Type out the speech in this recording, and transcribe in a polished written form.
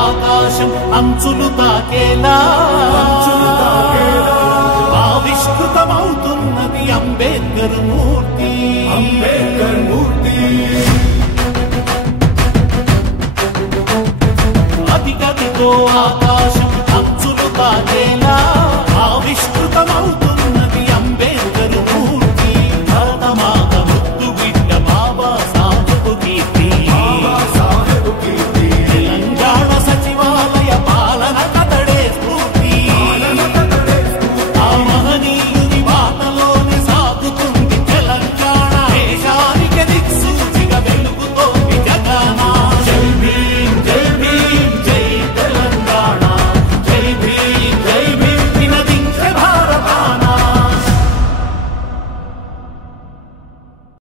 ఆకాశం అంచులు తాకేలా ఆవిష్కృతమవుతున్నది అంబేద్కర్ మూర్తి. అతి గతితో ఆకాశం అంచులు తాకేలా